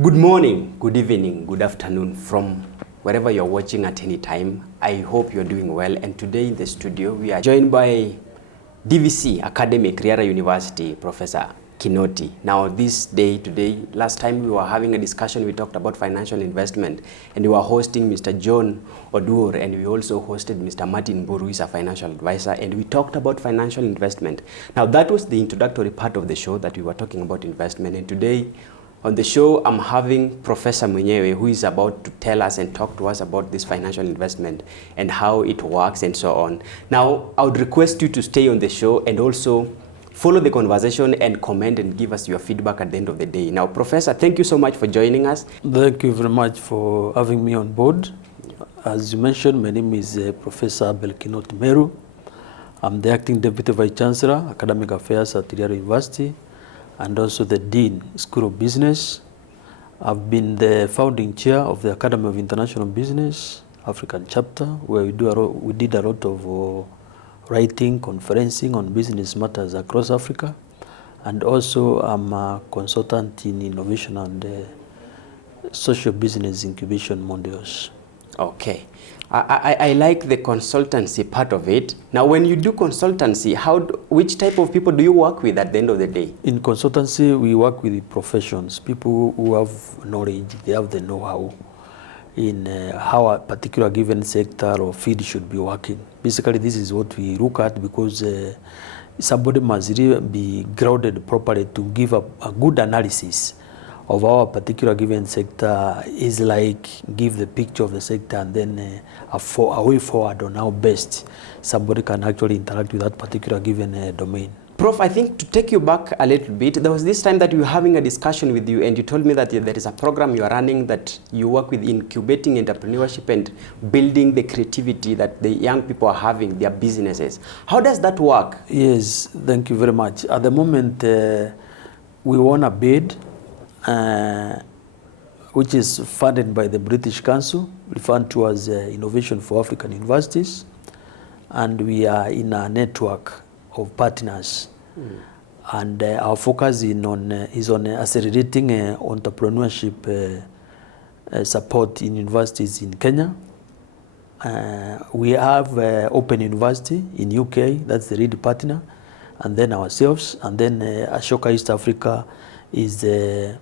Good morning, good evening, good afternoon from wherever you're watching at any time. I hope you're doing well, and today in the studio we are joined by DVC-Academic Riara University Professor Kinoti. Now today, last time we were having a discussion, we talked about financial investment, and we were hosting Mr. John Oduor, and we also hosted Mr. Martin Buru, who is a financial advisor, and we talked about financial investment. Now that was the introductory part of the show that we were talking about investment, and today on the show, I'm having Professor Mwenyewe, who is about to tell us and talk to us about this financial investment and how it works and so on. Now, I would request you to stay on the show and also follow the conversation and comment and give us your feedback at the end of the day. Now, Professor, thank you so much for joining us. Thank you very much for having me on board. As you mentioned, my name is Professor Abel Kinoti Meru. I'm the Acting Deputy Vice Chancellor, Academic Affairs at Riara University, and also the Dean, School of Business. I've been the founding chair of the Academy of International Business, African chapter, where we did a lot of writing, conferencing on business matters across Africa. And also I'm a consultant in innovation and social business incubation modules. Okay. I like the consultancy part of it. Now, when you do consultancy, which type of people do you work with at the end of the day? In consultancy, we work with the professions, people who have knowledge, they have the know-how in how a particular given sector or field should be working. Basically, this is what we look at, because somebody must really be grounded properly to give a good analysis of our particular given sector, is like give the picture of the sector and then a way forward on how best somebody can actually interact with that particular given domain. Prof, I think to take you back a little bit, there was this time that we were having a discussion with you and you told me that there is a program you are running that you work with incubating entrepreneurship and building the creativity that the young people are having, their businesses. How does that work? Yes, thank you very much. At the moment, we won a bid which is funded by the British Council, referred to as Innovation for African Universities, and we are in a network of partners. And our focus is on accelerating entrepreneurship support in universities in Kenya. We have Open University in UK, that's the lead partner, and then ourselves, and then Ashoka East Africa is the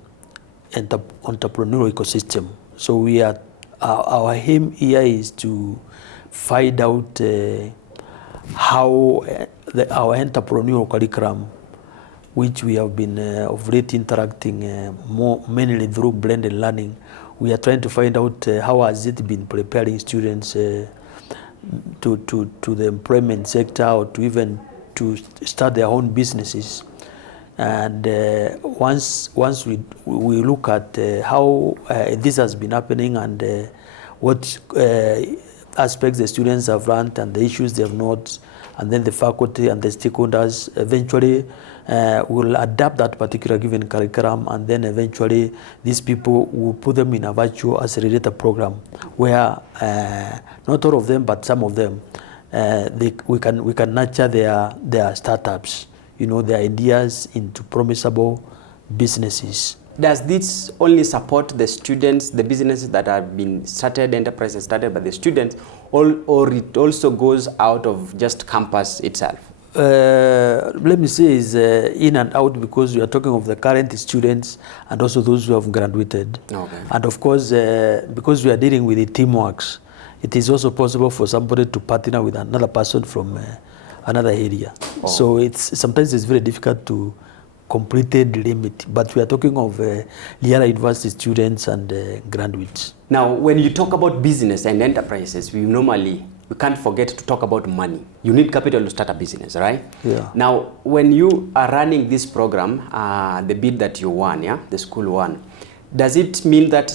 entrepreneurial ecosystem. So we are, our aim here is to find out how our entrepreneurial curriculum, which we have been of late interacting mainly through blended learning, we are trying to find out how has it been preparing students to the employment sector, or to even to start their own businesses. And once we look at how this has been happening and what aspects the students have learned and the issues they have not, and then the faculty and the stakeholders eventually will adapt that particular given curriculum, and then eventually these people will put them in a virtual accelerator program where not all of them, but some of them, we can nurture their startups, their ideas into promisable businesses. Does this only support the students, the businesses that have been started, enterprises started by the students, or it also goes out of just campus itself? Let me say is in and out, because we are talking of the current students and also those who have graduated. Okay. And of course, because we are dealing with the teamworks, it is also possible for somebody to partner with another person from another area. Oh. So sometimes it's very difficult to completed limit, but we are talking of Riara University students and graduates. Now, when you talk about business and enterprises, we can't forget to talk about money. You need capital to start a business, right? Yeah. Now, when you are running this program, the bid that you won, the school won, does it mean that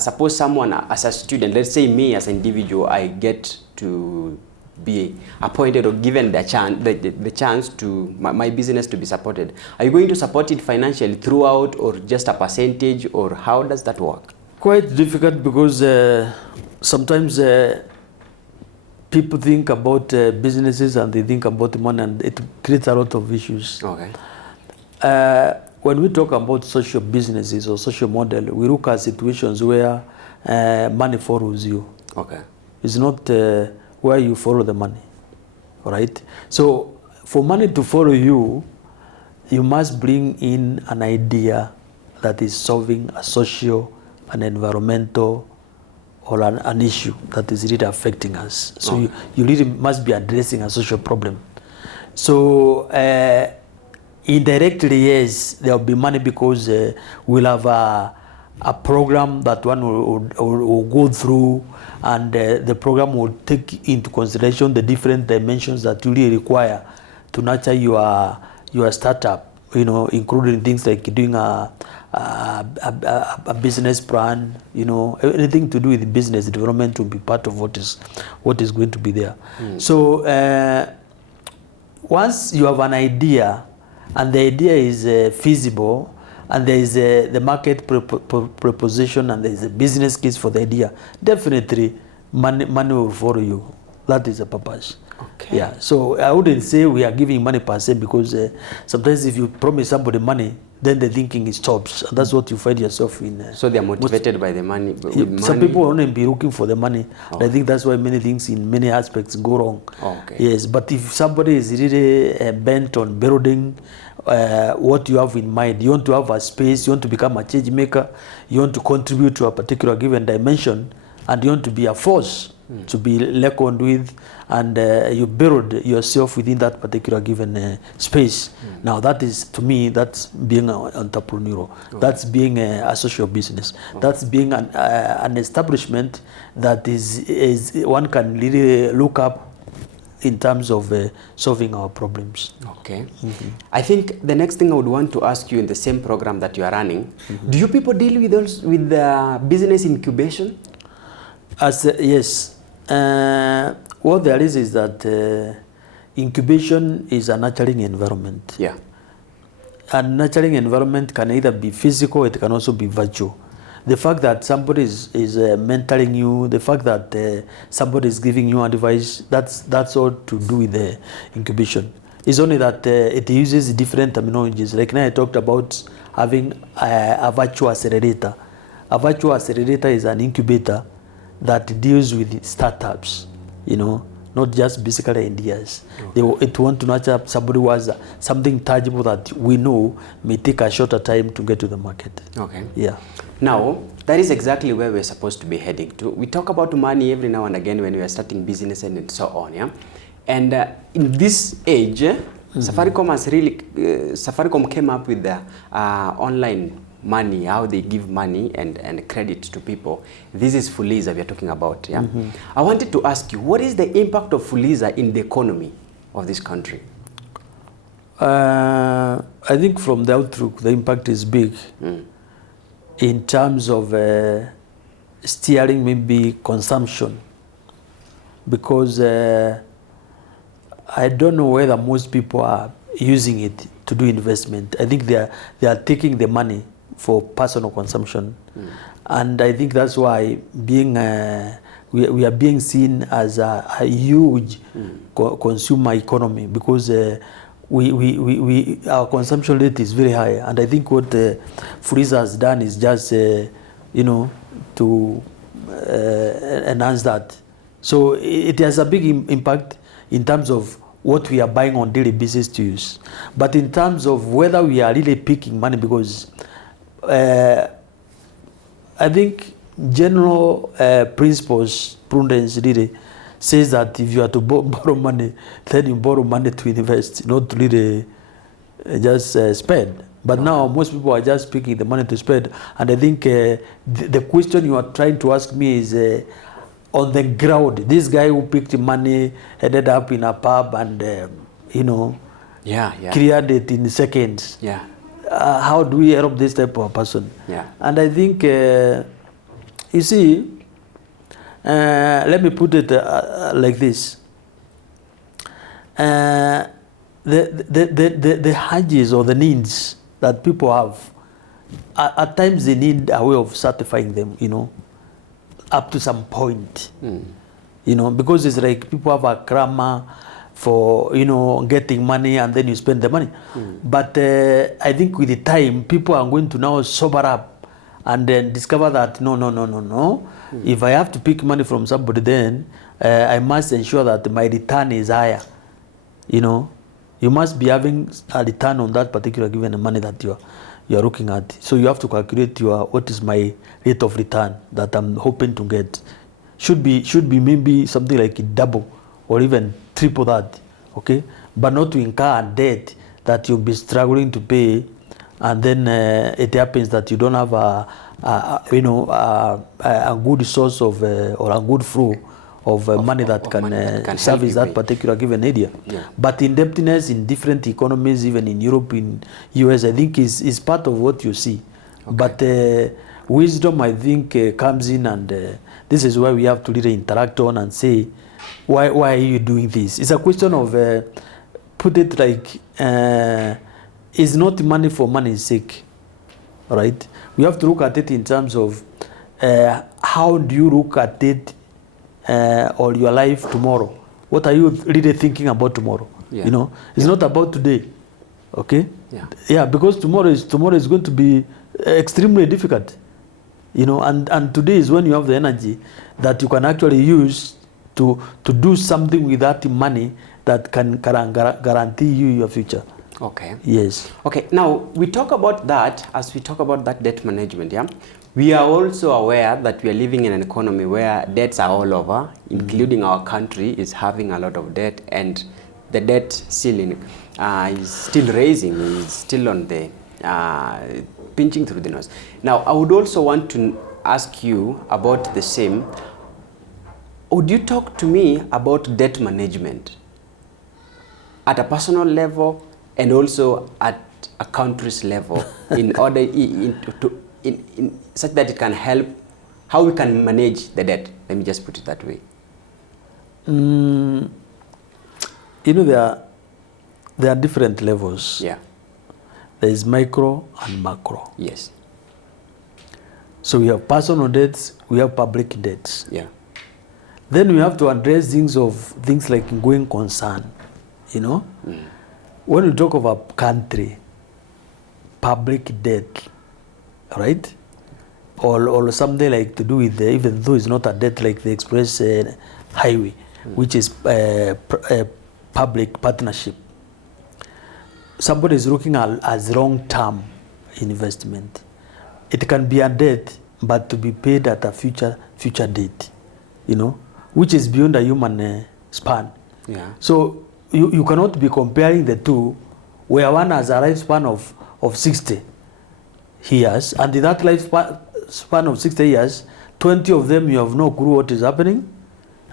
suppose someone as a student, let's say me as an individual, I get to be appointed or given the chance to my business to be supported, are you going to support it financially throughout, or just a percentage, or how does that work? Quite difficult, because sometimes people think about businesses and they think about money, and it creates a lot of issues. Okay. when we talk about social businesses or social model, we look at situations where money follows you. Okay. It's not where you follow the money, all right? So for money to follow you, you must bring in an idea that is solving a social, an environmental, or an issue that is really affecting us. So you really must be addressing a social problem. So indirectly, yes, there will be money because we'll have a program that one will go through, and the program will take into consideration the different dimensions that you really require to nurture your startup, you know, including things like doing a business plan, you know, anything to do with business development will be part of what is going to be there. So once you have an idea and the idea is feasible, and there is the market proposition, and there is a business case for the idea, definitely money will follow you. That is the purpose. Okay. Yeah. So I wouldn't say we are giving money per se, because sometimes if you promise somebody money, then the thinking stops, and that's what you find yourself in. So they are motivated by the money. Some people only be looking for the money. And I think that's why many things in many aspects go wrong. Okay. Yes, but if somebody is really bent on building what you have in mind, you want to have a space, you want to become a change maker, you want to contribute to a particular given dimension, and you want to be a force to be reckoned with, and you build yourself within that particular given space. Now that is, to me, that's being entrepreneurial. That's being a social business. That's being an establishment that is one can really look up in terms of solving our problems. Okay. I think the next thing I would want to ask you, in the same program that you are running, do you people deal with the business incubation? Yes. What there is that incubation is a nurturing environment. Yeah. And nurturing environment can either be physical, it can also be virtual. The fact that somebody is mentoring you, the fact that somebody is giving you advice, that's all to do with the incubation. It's only that it uses different terminologies. Like now I talked about having a virtual accelerator. A virtual accelerator is an incubator that deals with startups, you know, not just basically ideas. Okay. It want to nurture somebody who has something tangible that we know may take a shorter time to get to the market. Okay. Yeah. Now, that is exactly where we're supposed to be heading to. We talk about money every now and again when we are starting business and so on, yeah? And in this age, Safaricom has really, Safaricom came up with the online money, how they give money and credit to people. This is Fuliza we are talking about, yeah? I wanted to ask you, what is the impact of Fuliza in the economy of this country? I think from the outlook, the impact is big. In terms of steering maybe consumption, because I don't know whether most people are using it to do investment. I think they are taking the money for personal consumption, and I think that's why being we are being seen as a huge consumer economy, because our consumption rate is very high, and I think what Fuliza has done is just you know, to enhance that. So it has a big impact in terms of what we are buying on daily basis to use, but in terms of whether we are really picking money, because I think general principles, prudence really says that if you are to borrow money, then you borrow money to invest, not to really just spend. But now most people are just picking the money to spend, and I think the question you are trying to ask me is on the ground. This guy who picked money ended up in a pub and you know, cleared it in seconds. Yeah. How do we help this type of person? Yeah. And I think you see, let me put it like this: the urges or the needs that people have, at times they need a way of satisfying them, you know, up to some point, you know, because it's like people have a clamor for getting money, and then you spend the money. But I think with the time, people are going to now sober up and then discover that no. If I have to pick money from somebody, then I must ensure that my return is higher. You must be having a return on that particular given money that you are looking at. So you have to calculate what is my rate of return that I'm hoping to get. Should be maybe something like double or even triple that, okay? But not to incur a debt that you'll be struggling to pay, and then it happens that you don't have a good source of or a good flow of money that can service that particular given area. Yeah. But indebtedness in different economies, even in Europe, in US, I think is part of what you see. Okay. But wisdom, I think, comes in, and this is where we have to really interact on and say, why are you doing this? It's a question of, put it like, it's not money for money's sake, right? We have to look at it in terms of how do you look at it or your life tomorrow? What are you really thinking about tomorrow? Yeah. It's not about today, okay? Yeah, because tomorrow is going to be extremely difficult, and today is when you have the energy that you can actually use to do something with that money that can guarantee you your future. Okay. Yes. Okay, now we talk about that, as we talk about that debt management, yeah? We are also aware that we are living in an economy where debts are all over, including our country is having a lot of debt, and the debt ceiling is still raising, is still on the, pinching through the nose. Now, I would also want to ask you about the same. Would you talk to me about debt management at a personal level and also at a country's level in order in such that it can help how we can manage the debt? Let me just put it that way. There are different levels. Yeah. There is micro and macro. Yes. So we have personal debts, we have public debts. Yeah. Then we have to address things like going concern, When we talk of a country, public debt, right? Or something like to do with, even though it's not a debt like the express highway, which is public partnership. Somebody is looking at as long-term investment. It can be a debt, but to be paid at a future date, which is beyond a human span. Yeah. So you cannot be comparing the two, where one has a lifespan of 60 years, and in that lifespan of 60 years, 20 of them you have no clue what is happening.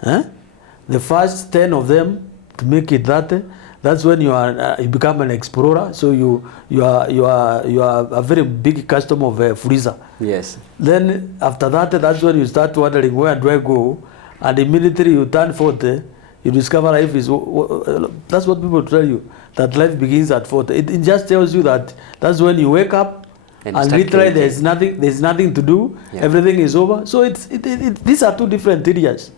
The first 10 of them, to make it that's when you become an explorer. So you are a very big customer of freezer. Yes. Then after that's when you start wondering, where do I go? And immediately you turn 40, you discover life is. That's what people tell you, that life begins at 40. It just tells you that's when you wake up and literally there's nothing to do. Yeah. Everything is over. So these are two different areas,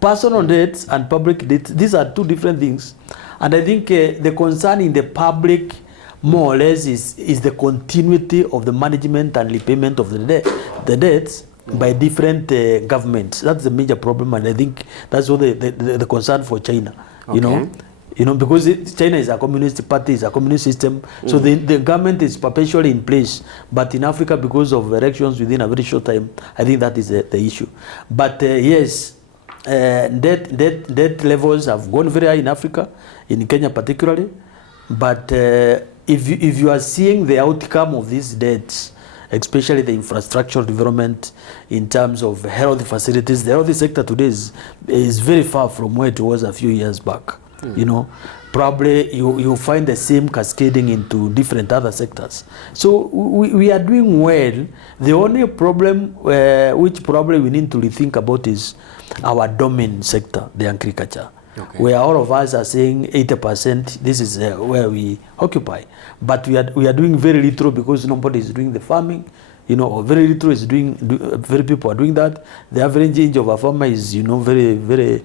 Personal debts and public debts, these are two different things. And I think the concern in the public, more or less, is the continuity of the management and repayment of the debts by different governments. That's the major problem, and I think that's what the concern for China. Okay. Because China is a communist party, is a communist system, so the government is perpetually in place. But in Africa, because of elections within a very short time, I think that is the issue. But yes. Debt levels have gone very high in Africa, in Kenya particularly. But if you are seeing the outcome of these debts, especially the infrastructural development in terms of health facilities, the health sector today is very far from where it was a few years back. Probably you'll find the same cascading into different other sectors. So we are doing well. The only problem which probably we need to rethink about is our domain sector, the agriculture, where all of us are saying 80%, this is where we occupy. But we are doing very little because nobody is doing the farming, or very little is very people are doing that. The average age of a farmer is, very, very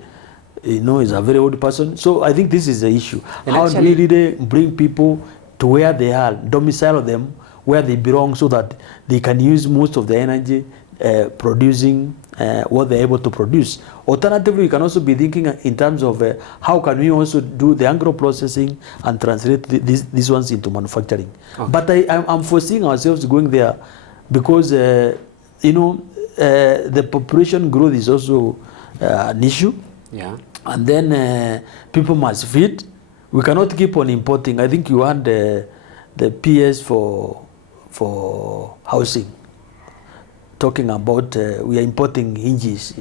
is a very old person. So I think this is the issue. And how actually, do we really bring people to where they are, domicile them where they belong, so that they can use most of the energy producing what they're able to produce. Alternatively, we can also be thinking in terms of how can we also do the agro-processing and translate these ones into manufacturing. Okay. But I'm foreseeing ourselves going there because, the population growth is also an issue. Yeah. And then people must feed. We cannot keep on importing. I think you want the PS for housing. Talking about we are importing hinges,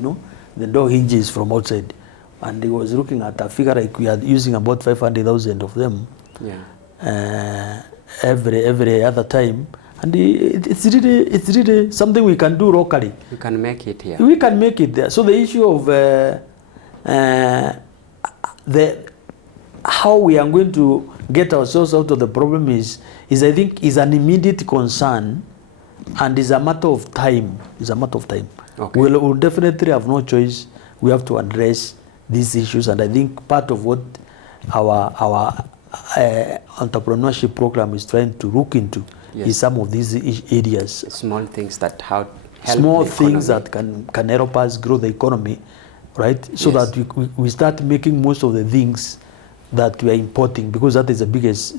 the door hinges from outside, and he was looking at a figure like we are using about 500,000 of them. Yeah. Every other time, and it's really something we can do locally. You can make it here. We can make it there. So the issue of how we are going to get ourselves out of the problem is I think is an immediate concern. And it's a matter of time. It's a matter of time. Okay. We'll definitely have no choice. We have to address these issues, and I think part of what our entrepreneurship program is trying to look into is some of these areas. Small things that help. Small things that can help us grow the economy, right? So that we start making most of the things that we are importing, because that is the biggest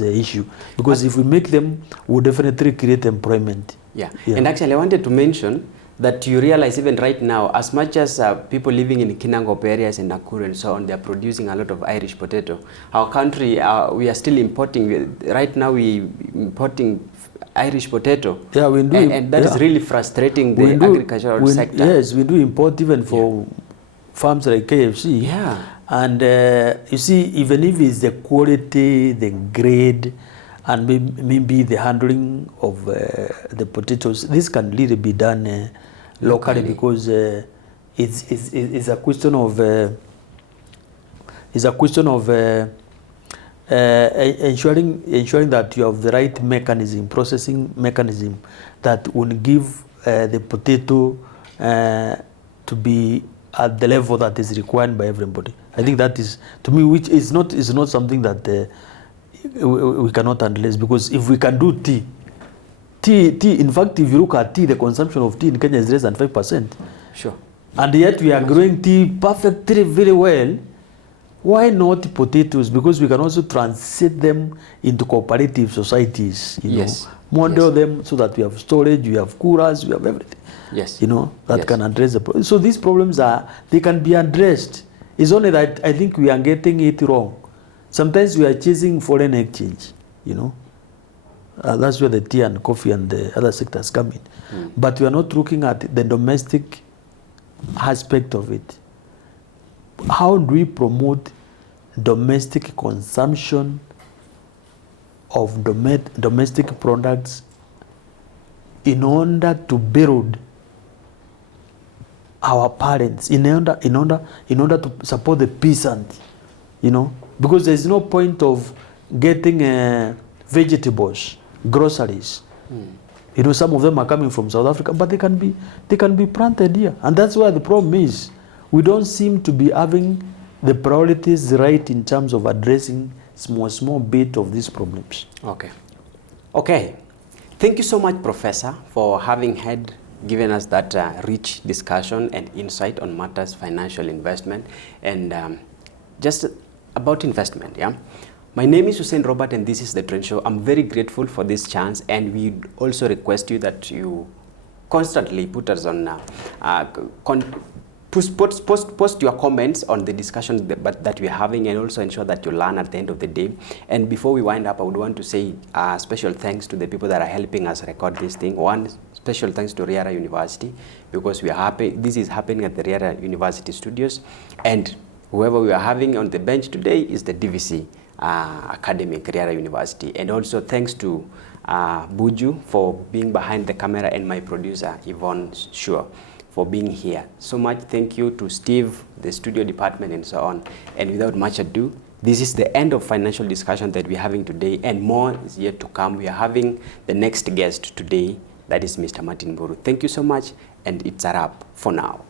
issue. Because if we make them, we'll definitely create employment. Yeah. And actually I wanted to mention that you realize even right now, as much as people living in Kinangop areas and Nakuru and so on, they're producing a lot of Irish potato. Our country, we are still importing. Right now we importing Irish potato. Yeah, we do. And that is really frustrating the agricultural sector. Yes, we do import even for farms like KFC. Yeah. And you see, even if it's the quality, the grade, and maybe the handling of the potatoes, this can really be done locally, because it's a question of ensuring that you have the right mechanism, processing mechanism, that will give the potato to be at the level that is required by everybody. I think that is, to me, which is not something that we cannot address, because if we can do tea, in fact, if you look at tea, the consumption of tea in Kenya is less than 5%. Sure. And yet we are growing tea perfectly, very well. Why not potatoes? Because we can also transit them into cooperative societies, model them so that we have storage, we have coolers, we have everything. Yes. That can address the problem. So these problems they can be addressed. It's only that I think we are getting it wrong. Sometimes we are chasing foreign exchange, that's where the tea and coffee and the other sectors come in. But we are not looking at the domestic aspect of it. How do we promote domestic consumption of domestic products in order to build our parents, in order to support the peasant, because there's no point of getting vegetables, groceries. Some of them are coming from South Africa, but they can be planted here, and that's where the problem is. We don't seem to be having the priorities right in terms of addressing small bit of these problems. Okay. Thank you so much, Professor, for having given us that rich discussion and insight on matters financial investment and just about investment. My name is Hussein Robert, and this is The Trend Show. I'm very grateful for this chance, and we also request you that you constantly put us on post your comments on the discussion that we're having, and also ensure that you learn at the end of the day. And before we wind up, I would want to say special thanks to the people that are helping us record this thing. One, special thanks to Riara University, because we are happy. This is happening at the Riara University studios, and whoever we are having on the bench today is the DVC-Academic Riara University. And also thanks to Buju for being behind the camera, and my producer Yvonne Shua for being here. So much thank you to Steve, the studio department, and so on. And without much ado, this is the end of financial discussion that we're having today, and more is yet to come. We are having the next guest today, that is Mr. Martin Buru. Thank you so much, and it's a wrap for now.